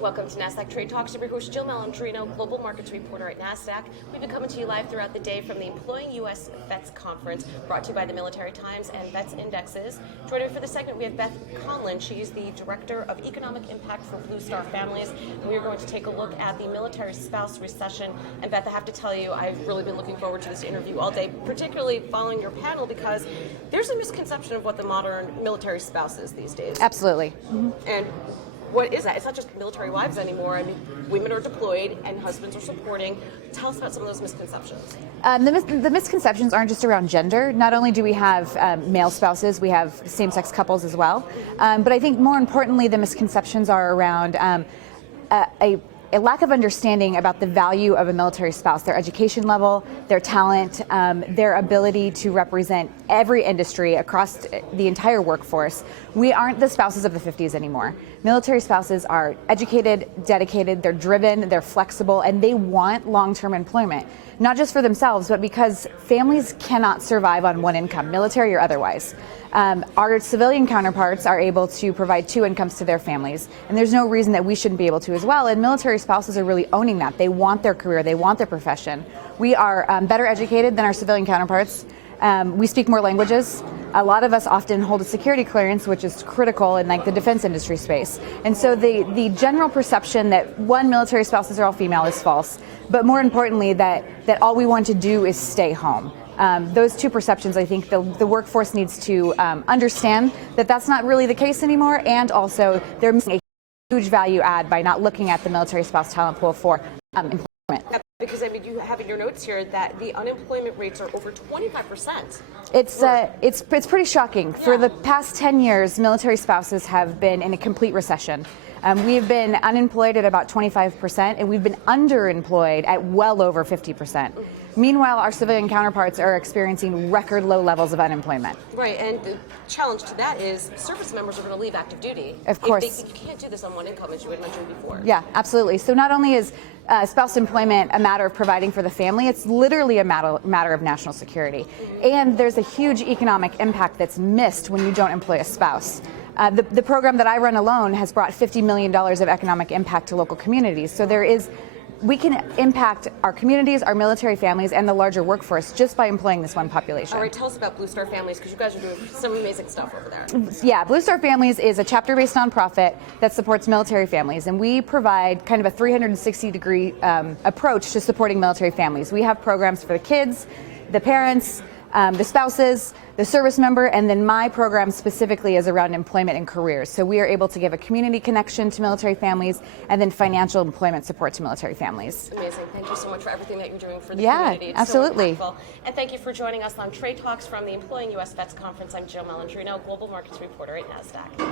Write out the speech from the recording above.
Welcome to Nasdaq Trade Talks. I'm your host, Jill Malandrino, global markets reporter at Nasdaq. We've been coming to you live throughout the day from the Employing U.S. Vets Conference, brought to you by the Military Times and Vets Indexes. Joining me for the segment, we have Beth Conlin. She's the Director of Economic Impact for Blue Star Families. And we are going to take a look at the military spouse recession. And Beth, I have to tell you, I've really been looking forward to this interview all day, particularly following your panel, because there's a misconception of what the modern military spouse is these days. Absolutely. Mm-hmm. And what is that? It's not just military wives anymore. I mean, women are deployed and husbands are supporting. Tell us about some of those misconceptions. The misconceptions aren't just around gender. Not only do we have male spouses, we have same-sex couples as well. But I think more importantly, the misconceptions are around a lack of understanding about the value of a military spouse, their education level, their talent, their ability to represent every industry across the entire workforce. We aren't the spouses of the 50s anymore. Military spouses are educated, dedicated, they're driven, they're flexible, and they want long-term employment. Not just for themselves, but because families cannot survive on one income, military or otherwise. Our civilian counterparts are able to provide two incomes to their families, and there's no reason that we shouldn't be able to as well. And military spouses are really owning that. They want their career, they want their profession. We are better educated than our civilian counterparts. We speak more languages. A lot of us often hold a security clearance, which is critical in like the defense industry space. And so the general perception that military spouses are all female is false. But more importantly, that all we want to do is stay home. Those two perceptions, I think the workforce needs to understand that that's not really the case anymore, and also they're missing a huge value add by not looking at the military spouse talent pool for employment. Because I mean, you have in your notes here that the unemployment rates are over 25%. It's pretty shocking. Yeah. For the past 10 years, military spouses have been in a complete recession. We've been unemployed at about 25%, and we've been underemployed at well over 50%. Meanwhile, our civilian counterparts are experiencing record low levels of unemployment. Right, and the challenge to that is service members are going to leave active duty. Of course. You can't do this on one income, as you had mentioned before. Yeah, absolutely. So not only is spouse employment a matter of providing for the family, it's literally a matter of national security. And there's a huge economic impact that's missed when you don't employ a spouse. The program that I run alone has brought $50 million of economic impact to local communities. So we can impact our communities, our military families, and the larger workforce just by employing this one population. All right, tell us about Blue Star Families, because you guys are doing some amazing stuff over there. Yeah, Blue Star Families is a chapter-based nonprofit that supports military families, and we provide kind of a 360-degree approach to supporting military families. We have programs for the kids, the parents, the spouses, the service member, and then my program specifically is around employment and careers. So we are able to give a community connection to military families and then financial employment support to military families. Amazing. Thank you so much for everything that you're doing for the Yeah, community. It's absolutely. So impactful. And thank you for joining us on Trade Talks from the Employing U.S. Vets Conference. I'm Jill Malandrino, global markets reporter at Nasdaq.